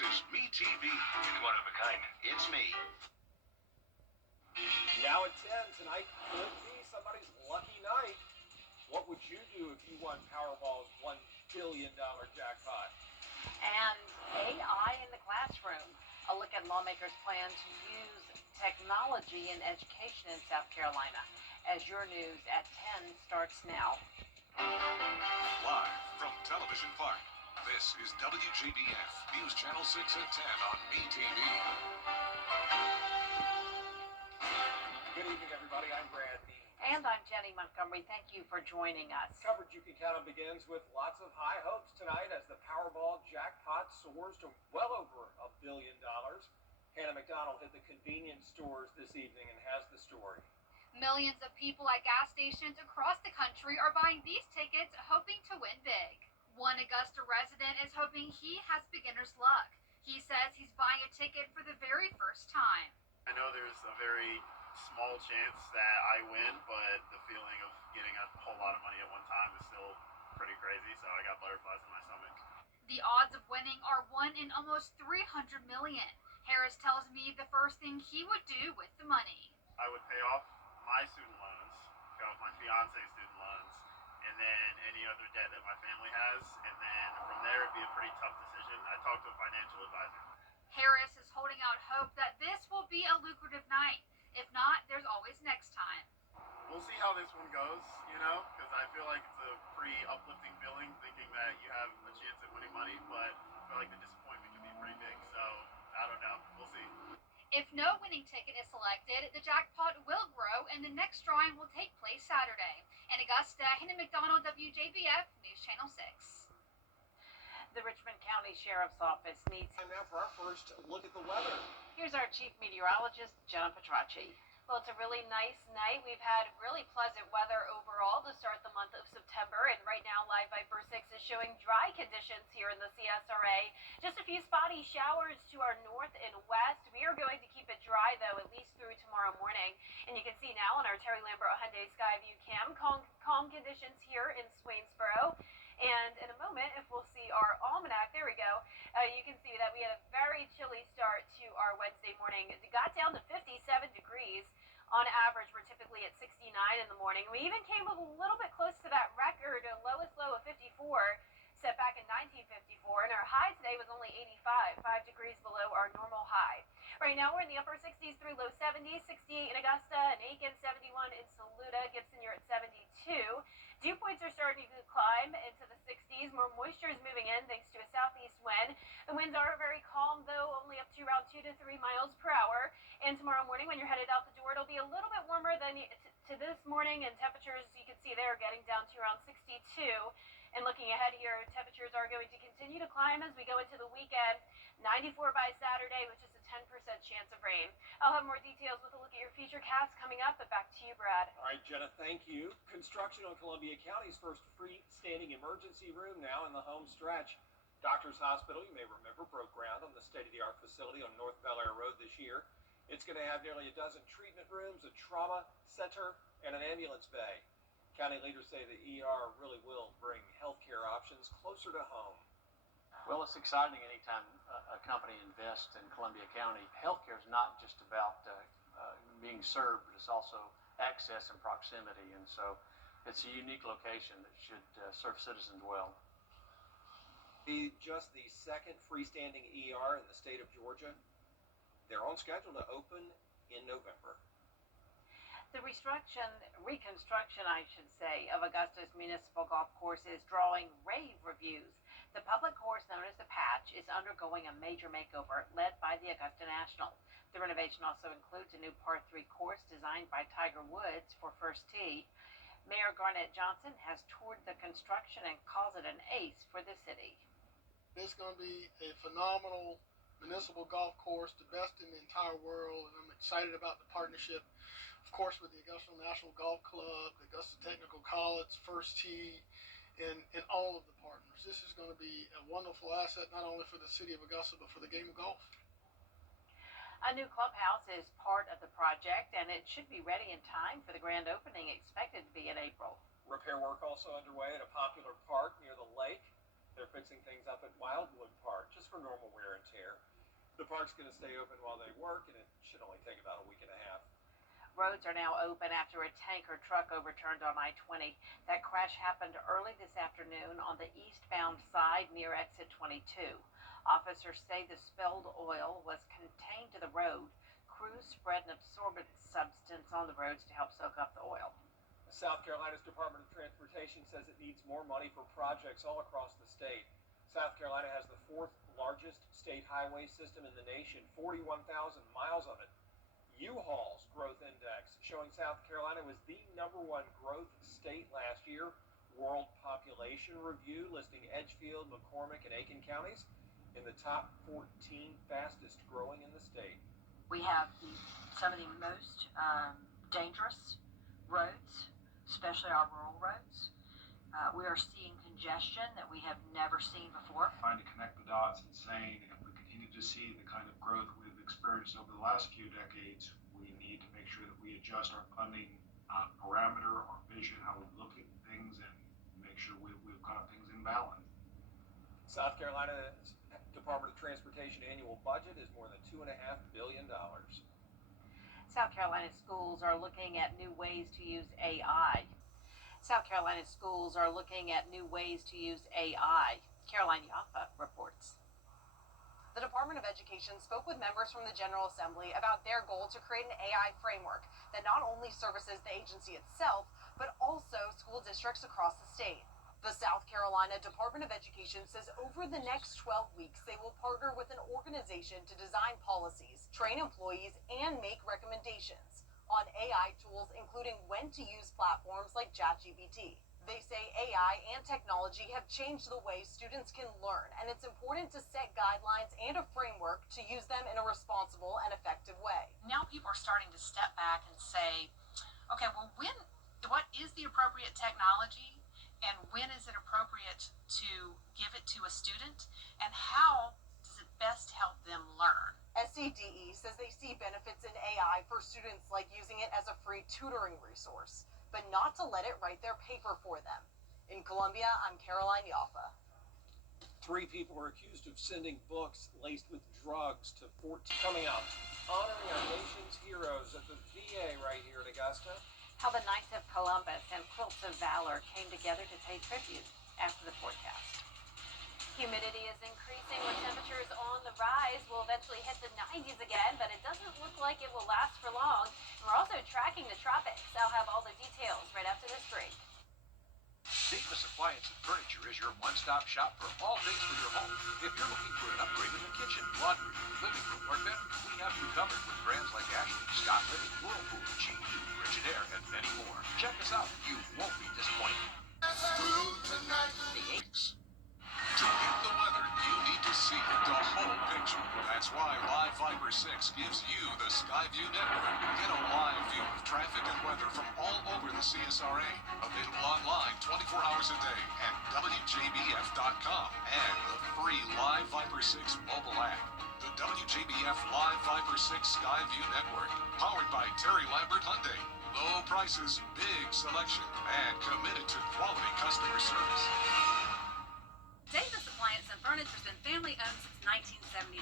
is Me TV. It's one of a kind. It's me. Now at 10, tonight could be somebody's lucky night. What would you do if you won Powerball's $1 billion jackpot? And AI in the classroom. A look at lawmakers' plan to use technology in education in South Carolina. As your news at 10 starts now. Live from Television Park, this is WJBF News Channel 6 at 10 on Me TV. Good evening, everybody. I'm Brad Means. And I'm Jenny Montgomery. Thank you for joining us. Coverage you can count on begins with lots of high hopes tonight as the Powerball jackpot soars to well over $1 billion. Hannah McDonald hit the convenience stores this evening and has the story. Millions of people at gas stations across the country are buying these tickets hoping to win big. One Augusta resident is hoping he has beginner's luck. He says he's buying a ticket for the very first time. I know there's a very small chance that I win, but the feeling of getting a whole lot of money at one time is still pretty crazy, so I got butterflies in my stomach. The odds of winning are 1 in almost 300 million. Harris tells me the first thing he would do with the money. I would pay off my student loans, pay off my fiance's student loans, and then any other debt that my family has, and then from there it'd be a pretty tough decision. I talked to a financial advisor. Harris is holding out hope that this will be a lucrative night. If not, there's always next time. We'll see how this one goes, because I feel like it's a pretty uplifting feeling thinking that you have a chance at winning money, but I feel like the disappointment can be pretty big, so I don't know. We'll see. If no winning ticket is selected, the jackpot will grow and the next drawing will take place Saturday. In Augusta, Hannah McDonald, WJBF News Channel 6. The Richmond County Sheriff's Office needs... Time now for our first look at the weather. Here's our chief meteorologist, Jenna Petracci. Well, it's a really nice night. We've had really pleasant weather overall to start the month of September, and right now Live Viper 6 is showing dry conditions here in the CSRA. Just a few spotty showers to our north and west. We are going to keep it dry, though, at least through tomorrow morning. And you can see now on our Terry Lambert Hyundai Skyview cam, calm conditions here in Swainsboro. And in a moment, if we'll see our almanac, there we go, you can see that we had a very chilly start to our Wednesday morning. It got down to 57 degrees. On average, we're typically at 69 in the morning. We even came a little bit close to that record, a lowest low of 54, set back in 1954. And our high today was only 85, 5 degrees below our normal high. Right now, we're in the upper 60s through low 70s, 68 in Augusta, and Aiken, 71 in Saluda. Gibson, you're at 72. Dew points are starting to climb into the 60s. More moisture is moving in thanks to a southeast wind. The winds are very calm, though, only up to around 2 to 3 miles per hour. And tomorrow morning, when you're headed out the door, it'll be a little bit warmer than to this morning, and temperatures, you can see there, getting down to around 62. And looking ahead here, temperatures are going to continue to climb as we go into the weekend. 94 by Saturday, which is a 10% chance of rain. I'll have more details with a look at your future cast coming up, but back to you, Brad. All right, Jenna, thank you. Construction on Columbia County's first freestanding emergency room now in the home stretch. Doctors Hospital, you may remember, broke ground on the state-of-the-art facility on North Bel Air Road this year. It's going to have nearly a dozen treatment rooms, a trauma center, and an ambulance bay. County leaders say the ER really will bring healthcare options closer to home. Well, it's exciting anytime a company invests in Columbia County. Healthcare is not just about being served, but it's also access and proximity. And so it's a unique location that should serve citizens well. Just the second freestanding ER in the state of Georgia. They're on schedule to open in November. The reconstruction, I should say, of Augusta's municipal golf course is drawing rave reviews. The public course known as the Patch is undergoing a major makeover led by the Augusta National. The renovation also includes a new par 3 course designed by Tiger Woods for First Tee. Mayor Garnett Johnson has toured the construction and calls it an ace for the city. It's going to be a phenomenal municipal golf course, the best in the entire world, and I'm excited about the partnership, of course, with the Augusta National Golf Club, the Augusta Technical College, First Tee, and all of the partners. This is going to be a wonderful asset, not only for the city of Augusta, but for the game of golf. A new clubhouse is part of the project, and it should be ready in time for the grand opening expected to be in April. Repair work also underway at a popular park near the lake. They're fixing things up at Wildwood Park just for normal wear and tear. The park's going to stay open while they work, and it should only take about a week and a half. Roads are now open after a tanker truck overturned on I-20. That crash happened early this afternoon on the eastbound side near exit 22. Officers say the spilled oil was contained to the road. Crews spread an absorbent substance on the roads to help soak up the oil. South Carolina's Department of Transportation says it needs more money for projects all across the state. South Carolina has the fourth largest state highway system in the nation, 41,000 miles of it. U-Haul's growth index showing South Carolina was the #1 growth state last year. World Population Review listing Edgefield, McCormick, and Aiken counties in the top 14 fastest growing in the state. We have some of the most dangerous roads, especially our rural roads. We are seeing congestion that we have never seen before. Trying to connect the dots and saying if we continue to see the kind of growth we've experienced over the last few decades, we need to make sure that we adjust our funding parameter, our vision, how we look at things, and make sure we've got things in balance. South Carolina's Department of Transportation annual budget is more than $2.5 billion. South Carolina schools are looking at new ways to use AI. South Carolina schools are looking at new ways to use AI. Caroline Yaffa reports. The Department of Education spoke with members from the General Assembly about their goal to create an AI framework that not only services the agency itself, but also school districts across the state. The South Carolina Department of Education says over the next 12 weeks, they will partner with an organization to design policies, train employees, and make recommendations on AI tools, including when to use platforms like ChatGPT. They say AI and technology have changed the way students can learn, and it's important to set guidelines and a framework to use them in a responsible and effective way. Now people are starting to step back and say, okay, well, what is the appropriate technology? And when is it appropriate to give it to a student? And how does it best help them learn? SCDE says they see benefits in AI for students, like using it as a free tutoring resource, but not to let it write their paper for them. In Columbia, I'm Caroline Yaffa. 3 people are accused of sending books laced with drugs to 14. Coming up, honoring our nation's heroes at the VA right here in Augusta. How the Knights of Columbus and Quilts of Valor came together to pay tribute after the forecast. Humidity is increasing with temperatures on the rise. We'll eventually hit the 90s again, but it doesn't look like it will last for long. And we're also tracking the tropics. I'll have all the details right after this break. Davis Appliance and Furniture is your one-stop shop for all things for your home. If you're looking for an upgrade in the kitchen, laundry, living room, or bedroom, we have you covered with brands like Ashley, Scott Living, Whirlpool, GE, Frigidaire, and many more. Check us out. You won't be disappointed. The 8s. To get the weather, you need to see the whole picture. That's why Live Fiber 6 gives you the Skyview network. Get a live view of traffic and weather from all over the CSRA. Available online 24 hours a day at WJBF.com and the free Live Fiber 6 mobile app. The WJBF Live Fiber 6 Skyview network. Powered by Terry Lambert Hyundai. Low prices, big selection, and committed to quality customer service. Davis Appliance and Furniture has been family-owned since 1972.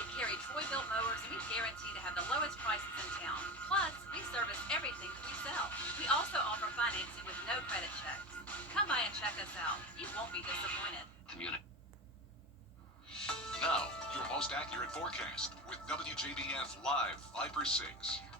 We carry Troy-built mowers, and we guarantee to have the lowest prices in town. Plus, we service everything that we sell. We also offer financing with no credit checks. Come by and check us out. You won't be disappointed. Now, your most accurate forecast with WJBF Live Fiber 6.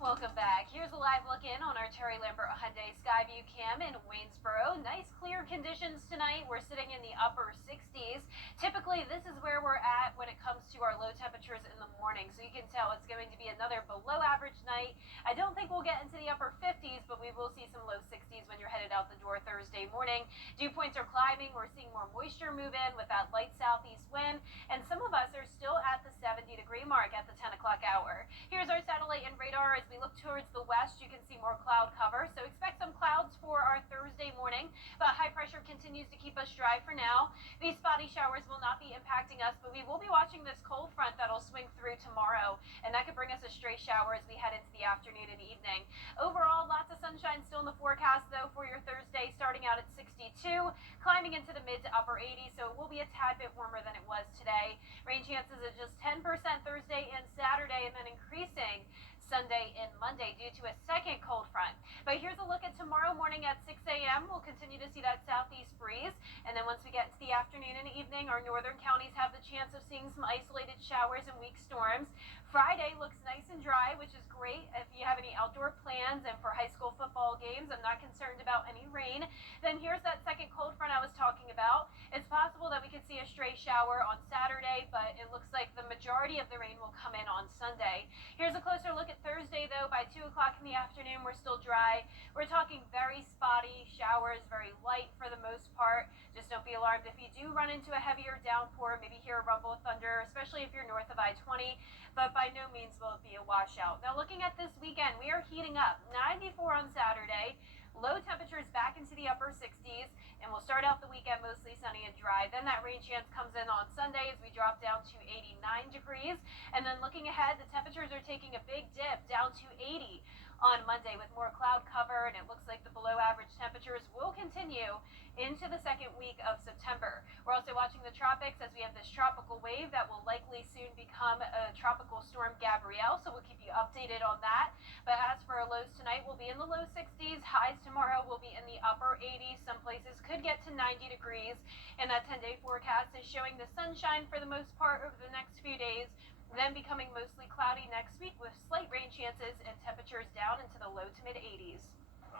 Welcome back. Here's a live look in on our Terry Lambert Hyundai Skyview Cam in Waynesboro. Nice clear conditions tonight. We're sitting in the upper 60s. Typically, this is where we're at when it comes to our low temperatures in the morning. So you can tell it's going to be another below average night. I don't think we'll get into the upper 50s, but we will see some low 60s when you're headed out the door Thursday morning. Dew points are climbing. We're seeing more moisture move in with that light southeast wind. And some of us are still at the 70-degree mark at the 10 o'clock hour. Here's our satellite and radar. As we look towards the west, you can see more cloud cover, so expect some clouds for our Thursday morning, but high pressure continues to keep us dry for now. These spotty showers will not be impacting us, but we will be watching this cold front that'll swing through tomorrow, and that could bring us a stray shower as we head into the afternoon and evening. Overall, lots of sunshine still in the forecast, though, for your Thursday, starting out at 62. Climate climbing into the mid to upper 80s, so it will be a tad bit warmer than it was today. Rain chances at just 10% Thursday and Saturday, and then increasing Sunday and Monday due to a second cold front. But here's a look at tomorrow morning at 6 a.m. We'll continue to see that southeast breeze, and then once we get to the afternoon and evening, our northern counties have the chance of seeing some isolated showers and weak storms. Friday looks nice and dry, which is great if you have any outdoor plans, and for high school football games, I'm not concerned about any rain. Then here's that second cold front I was talking about. It's possible that we could see a stray shower on Saturday, but it looks like the majority of the rain will come in on Sunday. Here's a closer look at Thursday, though. By 2 o'clock in the afternoon, we're still dry. We're talking very spotty showers, very light for the most part. Just don't be alarmed if you do run into a heavier downpour, maybe hear a rumble of thunder, especially if you're north of I-20, but by no means will it be a washout. Now, looking at this weekend, we are heating up. 94 on Saturday. Low temperatures back into the upper 60s, and we'll start out the weekend mostly sunny and dry. Then that rain chance comes in on Sunday as we drop down to 89 degrees. And then looking ahead, the temperatures are taking a big dip down to 80 on Monday with more cloud cover, and it looks like the below average temperatures will continue into the second week of September. We're also watching the tropics as we have this tropical wave that will likely soon become a tropical storm Gabrielle, so we'll keep you updated on that. But as for our lows tonight, we'll be in the low 60s. Highs tomorrow will be in the upper 80s. Some places could get to 90 degrees. And that 10-day forecast is showing the sunshine for the most part over the next few days, then becoming mostly cloudy next week with slight rain chances and temperatures down into the low to mid 80s.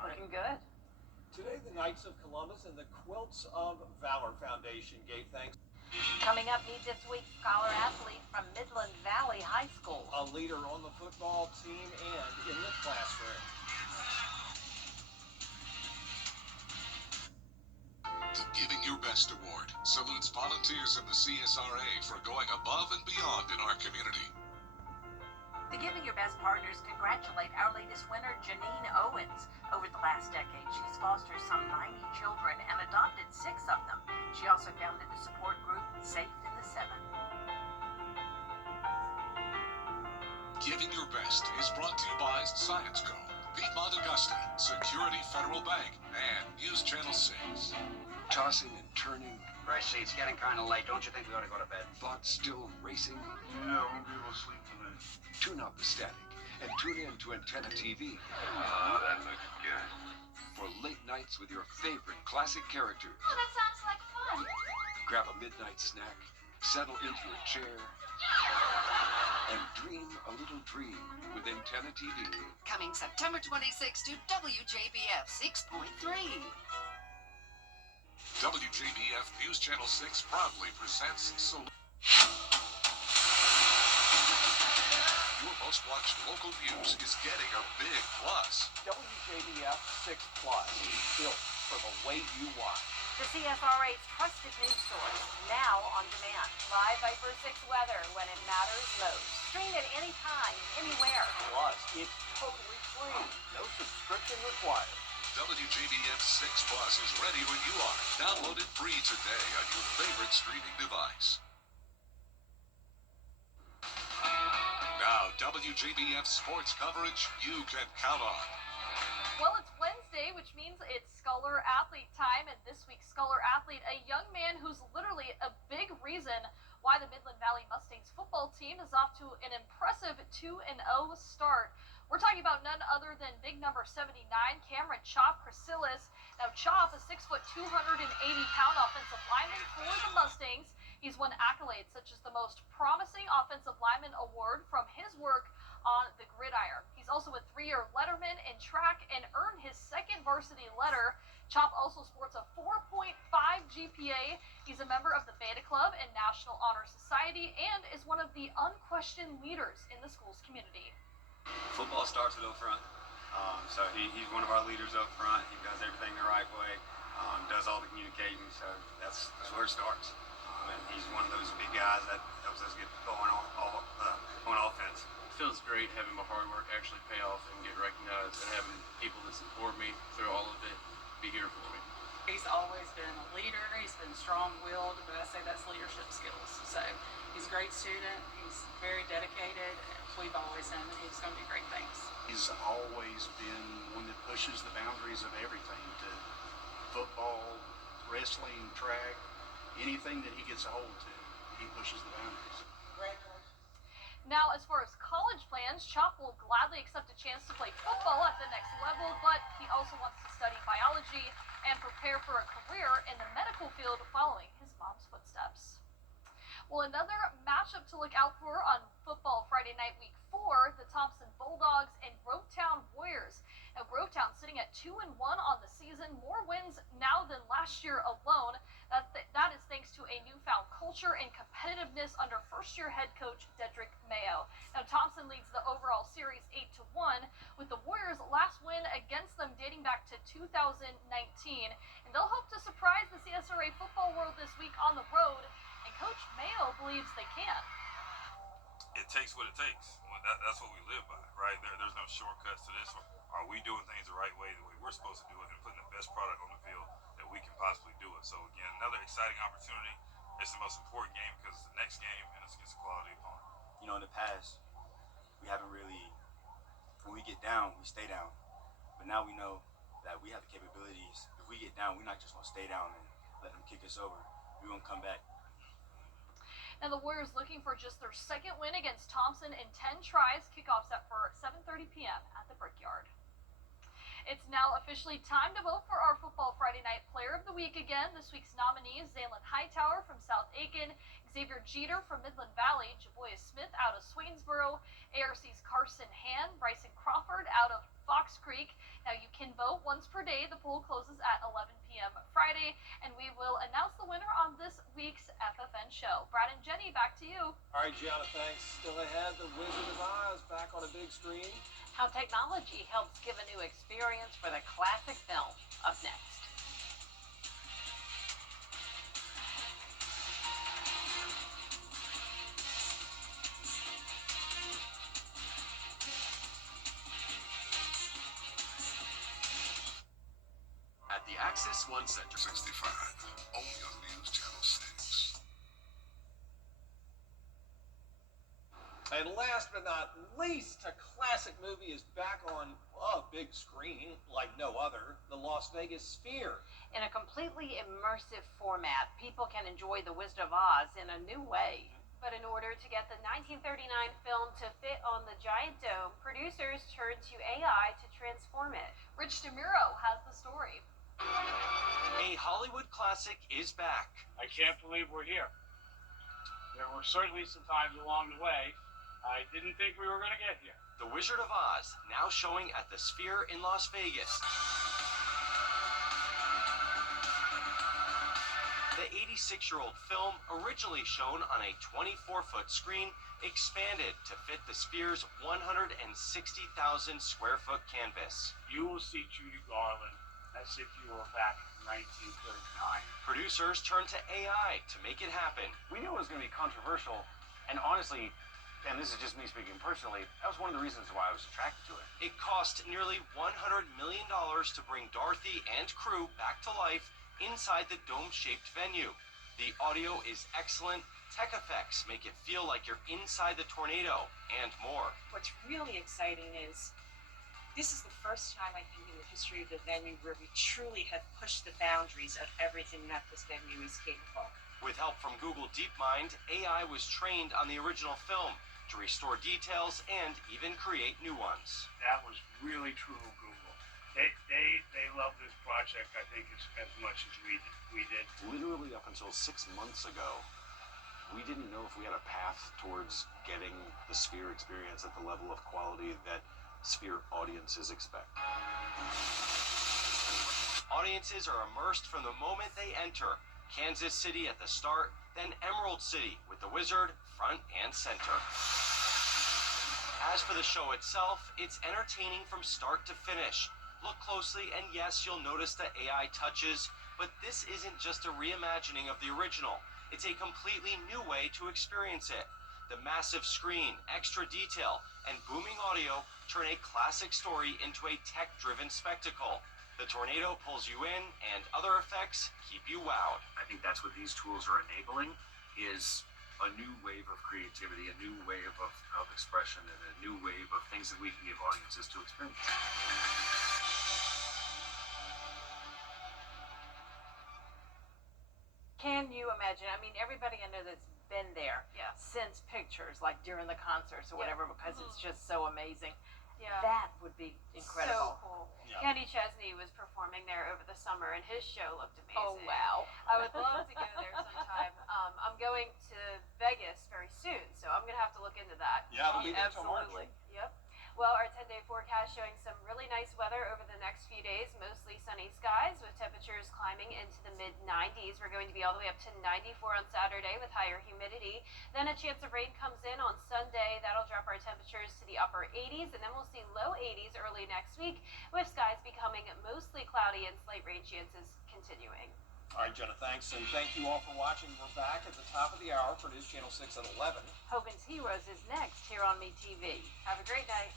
Looking good. Today, the Knights of Columbus and the Quilts of Valor Foundation gave thanks. Coming up, meet this week's scholar athlete from Midland Valley High School. A leader on the football team and in the classroom. The Giving Your Best Award salutes volunteers in the CSRA for going above and beyond in our community. The Giving Your Best partners congratulate our latest winner, Janine Owens. Over the last decade, she's fostered some 90 children and adopted 6 of them. She also founded the support group Safe in the 7. Giving Your Best is brought to you by Science Co., Piedmont Augusta, Security Federal Bank, and News Channel 6. Tossing and turning. Gracie, it's getting kind of late. Don't you think we ought to go to bed? Thoughts still racing? Yeah, I won't be able to sleep tonight. Tune out the static and tune in to Antenna TV. Oh, that looks good. For late nights with your favorite classic characters. Oh, that sounds like fun. Grab a midnight snack, settle into your chair, and dream a little dream with Antenna TV. Coming September 26 to WJBF 6.3. WJBF News Channel 6 proudly presents Your most watched local news is getting a big plus. WJBF 6 Plus, built for the way you watch. The CSRA's trusted news source, now on demand. Live Viper 6 weather when it matters most. Stream it anytime, anywhere. Plus, it's totally free. No subscription required. WJBF 6 Plus is ready when you are. Download it free today on your favorite streaming device. Now, WJBF sports coverage you can count on. Well, it's Wednesday, which means it's Scholar Athlete time, and this week's Scholar Athlete, a young man who's literally a big reason why the Midland Valley Mustangs football team is off to an impressive 2-0 start. We're talking about none other than big number 79, Cameron Chop Chrysilis. Now, Chop, a 6', 280-pound offensive lineman for the Mustangs. He's won accolades such as the most promising offensive lineman award from his work on the gridiron. He's also a 3-year letterman in track and earned his second varsity letter. Chop also sports a 4.5 GPA. He's a member of the Beta Club and National Honor Society and is one of the unquestioned leaders in the school's community. Football starts with up front. So he's one of our leaders up front. He does everything the right way, does all the communicating. So that's where it starts. And he's one of those big guys that helps us get going on offense. It feels great having my hard work actually pay off and get recognized, and having people that support me through all of it be here for me. He's always been a leader. He's been strong-willed, but I say that's leadership skills. So he's a great student. He's very dedicated. We've always known that he's going to do great things. He's always been one that pushes the boundaries of everything, to football, wrestling, track, anything that he gets a hold to, he pushes the boundaries. Now, as far as college plans, Chop will gladly accept a chance to play football at the next level, but he also wants to study biology and prepare for a career in the medical field following his mom's footsteps. Well, another matchup to look out for on football Friday night, week 4, the Thompson Bulldogs and Grovetown Warriors. Now, Grovetown sitting at 2-1 on the season, more wins now than last year alone. That is thanks to a newfound culture and competitiveness under first-year head coach Dedrick Mayo. Now, Thompson leads the overall series 8-1, with the Warriors' last win against them dating back to 2019. And they'll hope to surprise the CSRA football world this week on the road. And Coach Mayo believes they can. It takes what it takes. That's what we live by, right? There's no shortcuts to this. Are we doing things the right way, the way we're supposed to do it, and putting the best product on the field that we can possibly do it? So, again, another exciting opportunity. It's the most important game because it's the next game, and it's against a quality opponent. You know, in the past, we haven't really, when we get down, we stay down. But now we know that we have the capabilities. If we get down, we're not just going to stay down and let them kick us over. We're going to come back. And the Warriors looking for just their second win against Thompson in 10 tries. Kickoff set for 7:30 p.m. at the Brickyard. It's now officially time to vote for our Football Friday Night Player of the Week again. This week's nominees: Zaylin Hightower from South Aiken, Xavier Jeter from Midland Valley, Jaboya Smith out of Swainsboro, ARC's Carson Hand, Bryson Crawford out of Fox Creek. Now you can vote once per day. The poll closes at 11 p.m. Friday, and we will announce the winner on this week's FFN show. Brad and Jenny, back to you. All right, Gianna, thanks. Still ahead, The Wizard of Oz back on a big screen. How technology helps give a new experience for the classic film. Up next. At the Axis One Center. 65, only on News Channel 6. And last but not least, a classic movie is back on a big screen like no other, the Las Vegas Sphere. In a completely immersive format, people can enjoy The Wizard of Oz in a new way. But in order to get the 1939 film to fit on the giant dome, producers turned to AI to transform it. Rich DeMuro has the story. A Hollywood classic is back. I can't believe we're here. There were certainly some times along the way I didn't think we were going to get here. The Wizard of Oz, now showing at the Sphere in Las Vegas. The 86-year-old film, originally shown on a 24-foot screen, expanded to fit the Sphere's 160,000 square foot canvas. You will see Judy Garland as if you were back in 1939. Producers turned to AI to make it happen. We knew it was going to be controversial, and honestly, and this is just me speaking personally, that was one of the reasons why I was attracted to it. It cost nearly $100 million to bring Dorothy and crew back to life inside the dome-shaped venue. The audio is excellent, tech effects make it feel like you're inside the tornado, and more. What's really exciting is this is the first time, I think, in the history of the venue where we truly have pushed the boundaries of everything that this venue is capable of. With help from Google DeepMind, AI was trained on the original film to restore details and even create new ones. That was really true of Google. They love this project, I think, as much as we did. Literally up until 6 months ago, we didn't know if we had a path towards getting the Sphere experience at the level of quality that Sphere audiences expect. Audiences are immersed from the moment they enter. Kansas City at the start, then Emerald City with the Wizard front and center. As for the show itself, it's entertaining from start to finish. Look closely and yes, you'll notice the AI touches, but this isn't just a reimagining of the original. It's a completely new way to experience it. The massive screen, extra detail, and booming audio turn a classic story into a tech-driven spectacle. The tornado pulls you in, and other effects keep you wowed. I think that's what these tools are enabling, is a new wave of creativity, a new wave of expression, and a new wave of things that we can give audiences to experience. can you imagine? I mean, everybody I know that's been there Yeah. sends pictures, like during the concerts or whatever, because it's just so amazing. Yeah. That would be incredible. So cool. Yeah. Kenny Chesney was performing there over the summer, and his show looked amazing. Oh, wow. I would love to go there sometime. I'm going to Vegas very soon, so I'm gonna have to look into that. Yeah, it'll be there till March. Absolutely. Yep. Well, our 10-day forecast showing some really nice weather over the next few days, mostly sunny skies with temperatures climbing into the mid-90s. We're going to be all the way up to 94 on Saturday with higher humidity. Then a chance of rain comes in on Sunday. That'll drop our temperatures to the upper 80s, and then we'll see low 80s early next week with skies becoming mostly cloudy and slight rain chances continuing. All right, Jenna, thanks, and thank you all for watching. We're back at the top of the hour for News Channel 6 at 11. Hogan's Heroes is next here on MeTV. Have a great night.